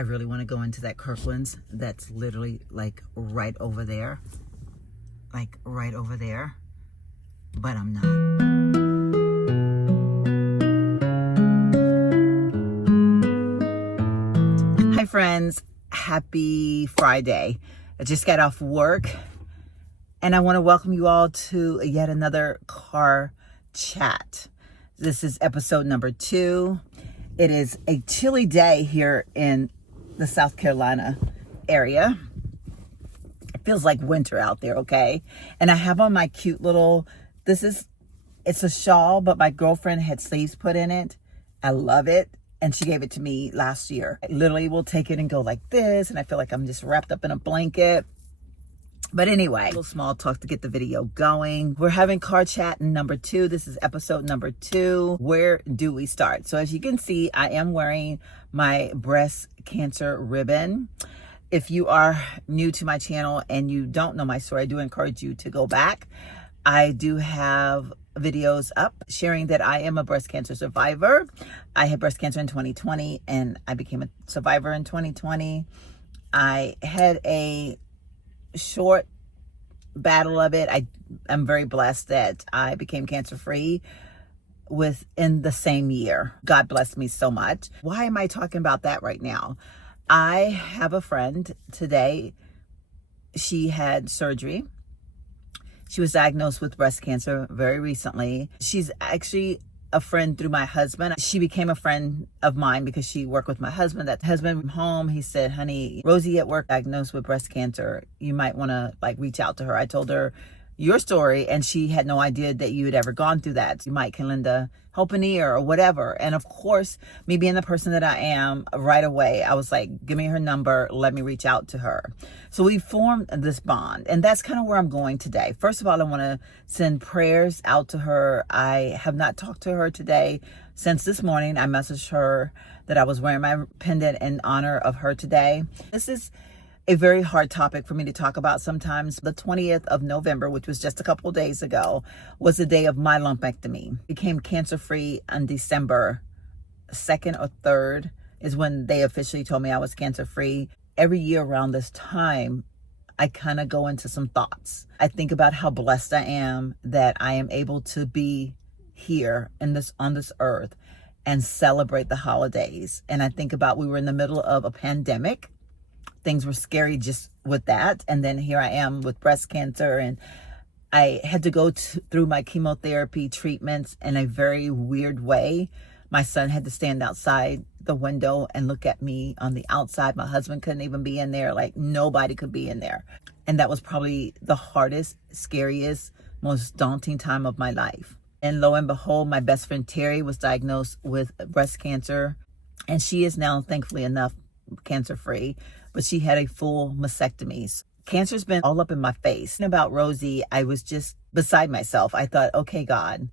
I really want to go into that Kirkland's that's literally like right over there. Like right over there. But I'm not. Hi friends, happy Friday. I just got off work and I want to welcome you all to yet another car chat. This is episode number 2. It is a chilly day here in the South Carolina area. It feels like winter out there, okay? And I have on my cute little, it's a shawl, but my girlfriend had sleeves put in it. I love it. And she gave it to me last year. I literally will take it and go like this. And I feel like I'm just wrapped up in a blanket. But anyway, a little small talk to get the video going. We're having car chat number 2. This is episode number 2. Where do we start? So as you can see, I am wearing my breast cancer ribbon. If you are new to my channel and you don't know my story, I do encourage you to go back. I do have videos up sharing that I am a breast cancer survivor. I had breast cancer in 2020 and I became a survivor in 2020. I had a short battle of it. I'm very blessed that I became cancer free within the same year. God blessed me so much. Why am I talking about that right now? I have a friend today. She had surgery. She was diagnosed with breast cancer very recently. She's actually a friend through my husband. She became a friend of mine because she worked with my husband. That husband from home, he said, honey, Rosie at work diagnosed with breast cancer. You might want to reach out to her. I told her your story and she had no idea that you had ever gone through that. You might can lend a helping ear or whatever. And of course, me being the person that I am, right away, I was like, give me her number. Let me reach out to her. So we formed this bond. And that's kind of where I'm going today. First of all, I want to send prayers out to her. I have not talked to her today since this morning. I messaged her that I was wearing my pendant in honor of her today. This is a very hard topic for me to talk about sometimes. The 20th of November, which was just a couple of days ago, was the day of my lumpectomy. Became cancer-free on December 2nd or 3rd is when they officially told me I was cancer-free. Every year around this time, I kind of go into some thoughts. I think about how blessed I am that I am able to be here on this earth and celebrate the holidays. And I think about we were in the middle of a pandemic. Things were scary just with that. And then here I am with breast cancer. And I had to go through my chemotherapy treatments in a very weird way. My son had to stand outside the window and look at me on the outside. My husband couldn't even be in there. Like nobody could be in there. And that was probably the hardest, scariest, most daunting time of my life. And lo and behold, my best friend Terry was diagnosed with breast cancer. And she is now, thankfully enough, cancer-free. But she had a full mastectomy. Cancer's been all up in my face. And about Rosie, I was just beside myself. I thought, okay, God,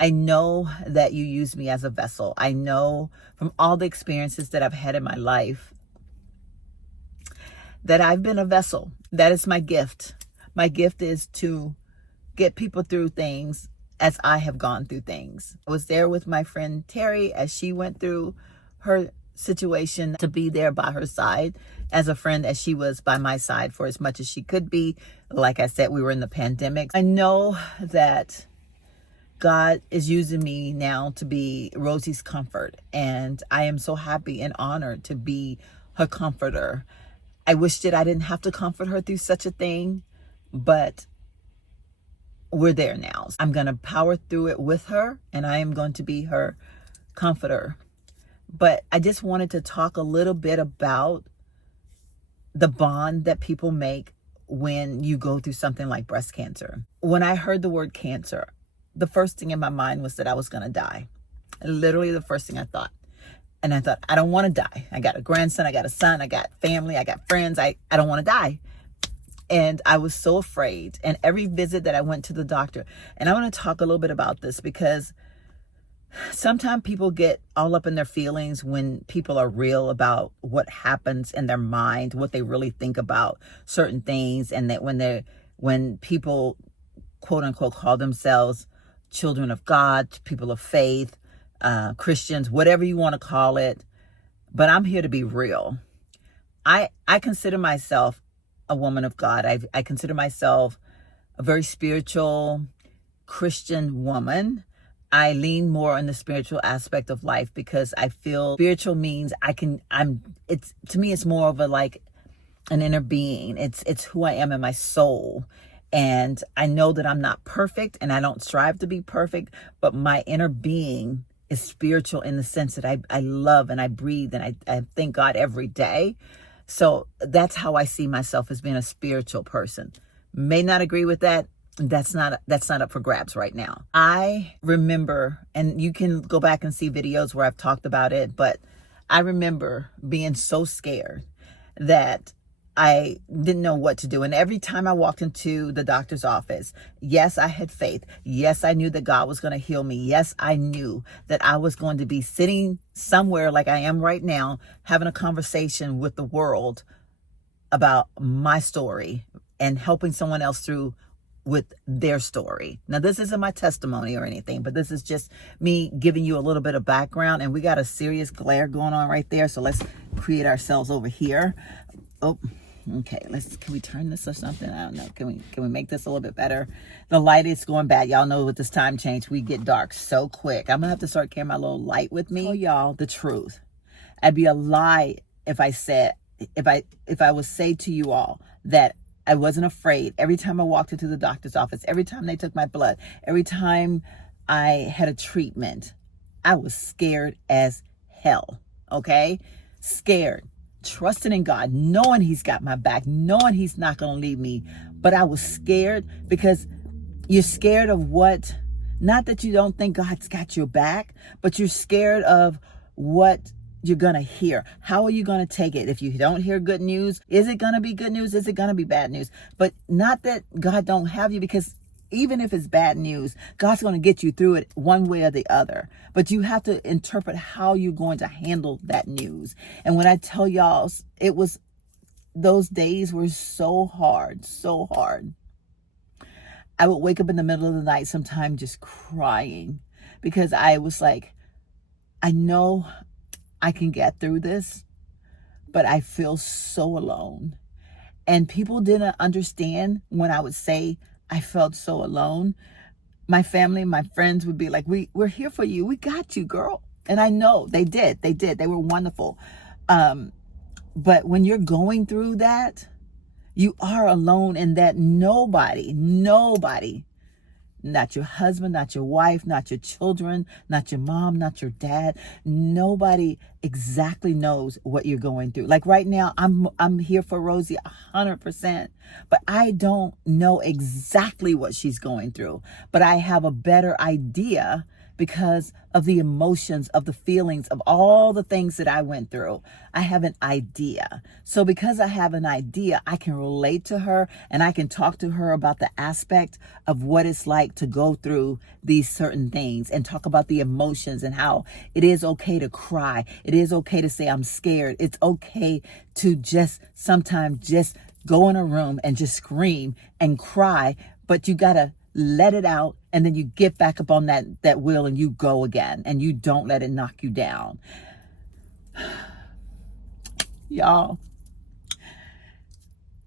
I know that you use me as a vessel. I know from all the experiences that I've had in my life that I've been a vessel. That is my gift. My gift is to get people through things as I have gone through things. I was there with my friend Terry as she went through her situation, to be there by her side as a friend, as she was by my side for as much as she could be. Like I said, we were in the pandemic. I know that God is using me now to be Rosie's comfort, and I am so happy and honored to be her comforter. I wish that I didn't have to comfort her through such a thing, but we're there now. I'm going to power through it with her, and I am going to be her comforter. But I just wanted to talk a little bit about the bond that people make when you go through something like breast cancer. When I heard the word cancer, the first thing in my mind was that I was going to die. Literally the first thing I thought. And I thought, I don't want to die. I got a grandson, I got a son, I got family, I got friends. I don't want to die. And I was so afraid. And every visit that I went to the doctor, and I want to talk a little bit about this because sometimes people get all up in their feelings when people are real about what happens in their mind, what they really think about certain things. And that when people quote unquote call themselves children of God, people of faith, Christians, whatever you want to call it. But I'm here to be real. I consider myself a woman of God. I consider myself a very spiritual Christian woman. I lean more on the spiritual aspect of life because I feel spiritual means it's, to me, it's more of a, like, an inner being. It's who I am in my soul. And I know that I'm not perfect and I don't strive to be perfect, but my inner being is spiritual in the sense that I love and I breathe and I thank God every day. So that's how I see myself, as being a spiritual person. May not agree with that. That's not up for grabs right now. I remember, and you can go back and see videos where I've talked about it, but I remember being so scared that I didn't know what to do. And every time I walked into the doctor's office, yes, I had faith. Yes, I knew that God was going to heal me. Yes, I knew that I was going to be sitting somewhere like I am right now, having a conversation with the world about my story and helping someone else through with their story. Now, this isn't my testimony or anything, but this is just me giving you a little bit of background. And we got a serious glare going on right there. So let's create ourselves over here. Oh, okay. Can we turn this or something? I don't know. Can we make this a little bit better? The light is going bad. Y'all know with this time change, we get dark so quick. I'm gonna have to start carrying my little light with me. Tell y'all the truth. I'd be a lie if I said, if I would say to you all that I wasn't afraid every time I walked into the doctor's office, every time they took my blood, every time I had a treatment. I was scared as hell, okay? Scared, trusting in God, knowing He's got my back, knowing He's not going to leave me. But I was scared because you're scared of what, not that you don't think God's got your back, but you're scared of what you're going to hear. How are you going to take it? If you don't hear good news, is it going to be good news? Is it going to be bad news? But not that God don't have you, because even if it's bad news, God's going to get you through it one way or the other. But you have to interpret how you're going to handle that news. And when I tell y'all, those days were so hard, so hard. I would wake up in the middle of the night sometime just crying because I was like, I know I can get through this, but I feel so alone. And people didn't understand when I would say I felt so alone. My family, my friends would be like, we're here for you. We got you, girl. And I know they did. They were wonderful. But when you're going through that, you are alone in that. Nobody, not your husband, not your wife, not your children, not your mom, not your dad. Nobody exactly knows what you're going through. Like right now, I'm here for Rosie 100%, but I don't know exactly what she's going through. But I have a better idea because of the emotions, of the feelings, of all the things that I went through. I have an idea. So because I have an idea, I can relate to her and I can talk to her about the aspect of what it's like to go through these certain things and talk about the emotions and how it is okay to cry. It is okay to say I'm scared. It's okay to just sometimes just go in a room and just scream and cry, but you gotta let it out, and then you get back up on that wheel and you go again, and you don't let it knock you down. Y'all,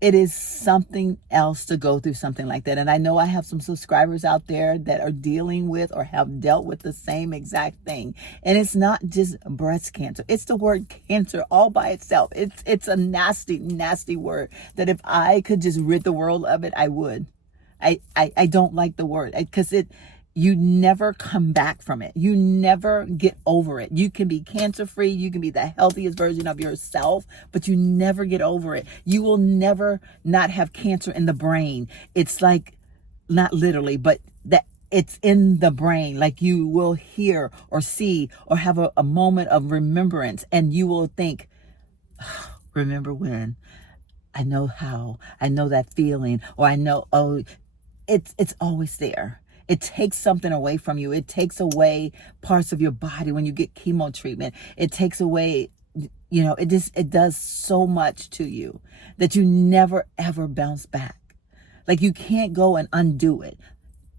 it is something else to go through something like that. And I know I have some subscribers out there that are dealing with or have dealt with the same exact thing. And it's not just breast cancer. It's the word cancer all by itself. It's a nasty, nasty word that if I could just rid the world of it, I would. I don't like the word because you never come back from it. You never get over it. You can be cancer free. You can be the healthiest version of yourself, but you never get over it. You will never not have cancer in the brain. It's like, not literally, but that it's in the brain. Like you will hear or see or have a moment of remembrance, and you will think, oh, remember when? I know how. I know that feeling, or I know, oh, it's always there. It takes something away from you. It takes away parts of your body when you get chemo treatment. It takes away, it does so much to you that you never ever bounce back. Like you can't go and undo it.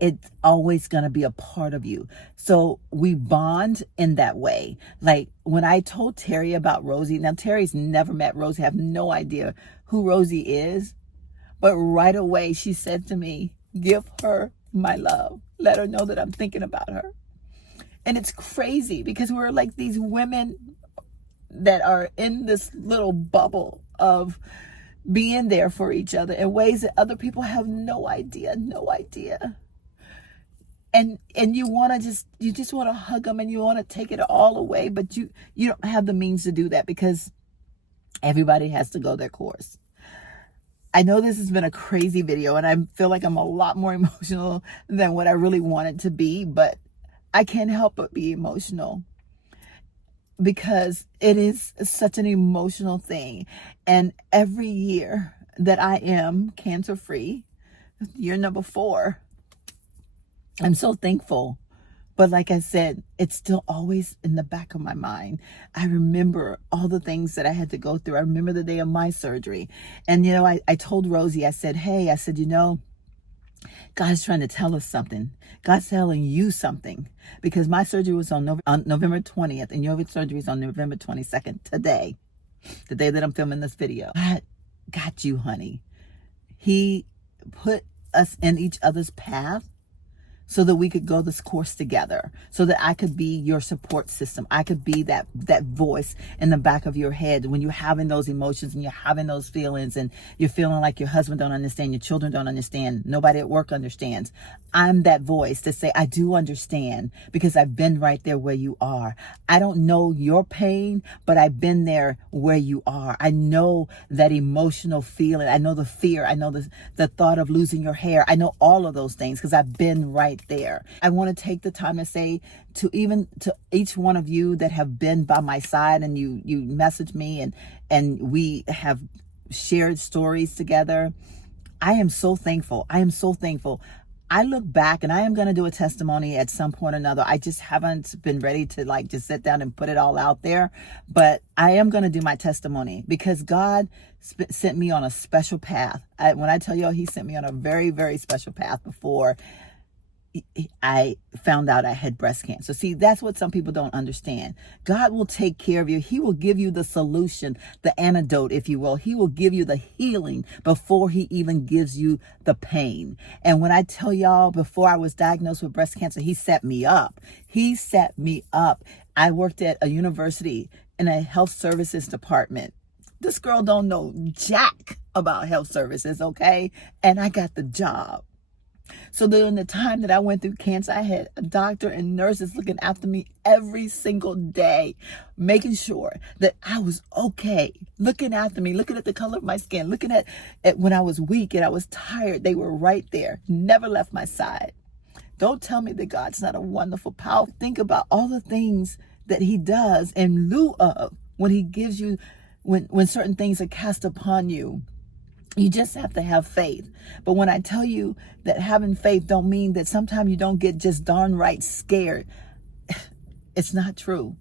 it's always going to be a part of you. So we bond in that way. Like when I told Terry about Rosie, now Terry's never met Rosie, I have no idea who Rosie is, but right away she said to me, give her my love. Let her know that I'm thinking about her. And it's crazy because we're like these women that are in this little bubble of being there for each other in ways that other people have no idea. And you want to just want to hug them and you want to take it all away, but you don't have the means to do that because everybody has to go their course. I know this has been a crazy video and I feel like I'm a lot more emotional than what I really wanted to be, but I can't help but be emotional because it is such an emotional thing. And every year that I am cancer free, year number 4, I'm so thankful. But like I said, it's still always in the back of my mind. I remember all the things that I had to go through. I remember the day of my surgery. And, I told Rosie, I said, God's trying to tell us something. God's telling you something. Because my surgery was on November 20th and your surgery is on November 22nd, today. The day that I'm filming this video. God got you, honey. He put us in each other's path so that we could go this course together, so that I could be your support system. I could be that voice in the back of your head when you're having those emotions and you're having those feelings and you're feeling like your husband don't understand, your children don't understand, nobody at work understands. I'm that voice to say, I do understand because I've been right there where you are. I don't know your pain, but I've been there where you are. I know that emotional feeling. I know the fear. I know the thought of losing your hair. I know all of those things because I've been right there. I want to take the time to say to each one of you that have been by my side and you message me and we have shared stories together. I am so thankful. I look back and I am going to do a testimony at some point or another. I just haven't been ready to just sit down and put it all out there. But I am going to do my testimony because God sent me on a special path. When I tell y'all, he sent me on a very, very special path before I found out I had breast cancer. See, that's what some people don't understand. God will take care of you. He will give you the solution, the antidote, if you will. He will give you the healing before he even gives you the pain. And when I tell y'all, before I was diagnosed with breast cancer, he set me up. I worked at a university in a health services department. This girl don't know jack about health services, okay? And I got the job. So during the time that I went through cancer, I had a doctor and nurses looking after me every single day, making sure that I was okay, looking after me, looking at the color of my skin, looking at when I was weak and I was tired. They were right there, never left my side. Don't tell me that God's not a wonderful, powerful. Think about all the things that he does in lieu of when he gives you, when certain things are cast upon you. You just have to have faith. But when I tell you that having faith don't mean that sometimes you don't get just darn right scared, it's not true.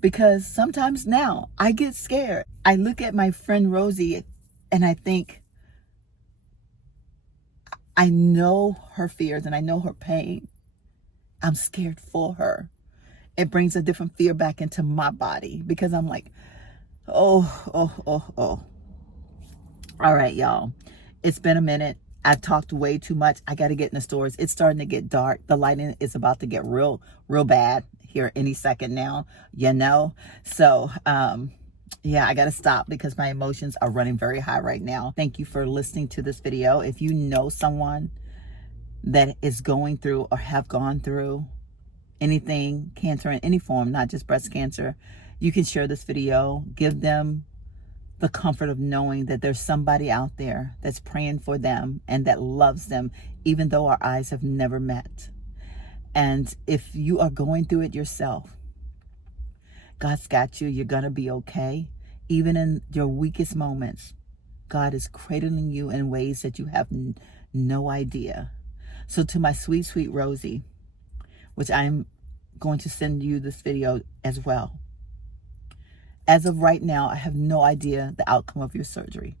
Because sometimes now I get scared. I look at my friend Rosie and I think, I know her fears and I know her pain. I'm scared for her. It brings a different fear back into my body because I'm like, oh. All right, y'all. It's been a minute. I've talked way too much. I got to get in the stores. It's starting to get dark. The lighting is about to get real bad here any second now, So, yeah, I got to stop because my emotions are running very high right now. Thank you for listening to this video. If you know someone that is going through or have gone through anything, cancer in any form, not just breast cancer, you can share this video. Give them the comfort of knowing that there's somebody out there that's praying for them and that loves them, even though our eyes have never met. And if you are going through it yourself, God's got you. You're going to be okay. Even in your weakest moments, God is cradling you in ways that you have no idea. So to my sweet, sweet Rosie, which I'm going to send you this video as well. As of right now, I have no idea the outcome of your surgery,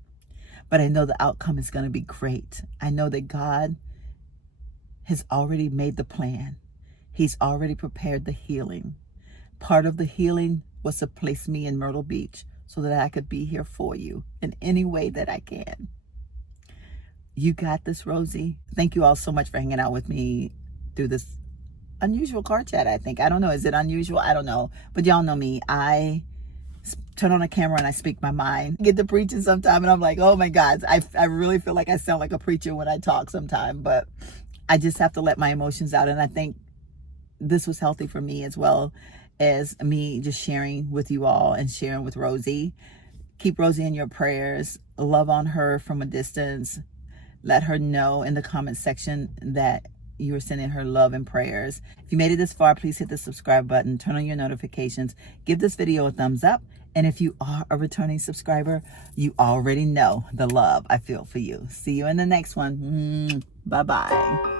but I know the outcome is going to be great. I know that God has already made the plan. He's already prepared the healing. Part of the healing was to place me in Myrtle Beach so that I could be here for you in any way that I can. You got this, Rosie. Thank you all so much for hanging out with me through this unusual car chat, I think. I don't know. Is it unusual? I don't know. But y'all know me. I turn on a camera and I speak my mind. I get to preaching sometime and I'm like, oh my God. I really feel like I sound like a preacher when I talk sometime. But I just have to let my emotions out. And I think this was healthy for me as well as me just sharing with you all and sharing with Rosie. Keep Rosie in your prayers. Love on her from a distance. Let her know in the comment section that you are sending her love and prayers. If you made it this far, please hit the subscribe button, turn on your notifications, give this video a thumbs up. And if you are a returning subscriber, you already know the love I feel for you. See you in the next one. Bye-bye.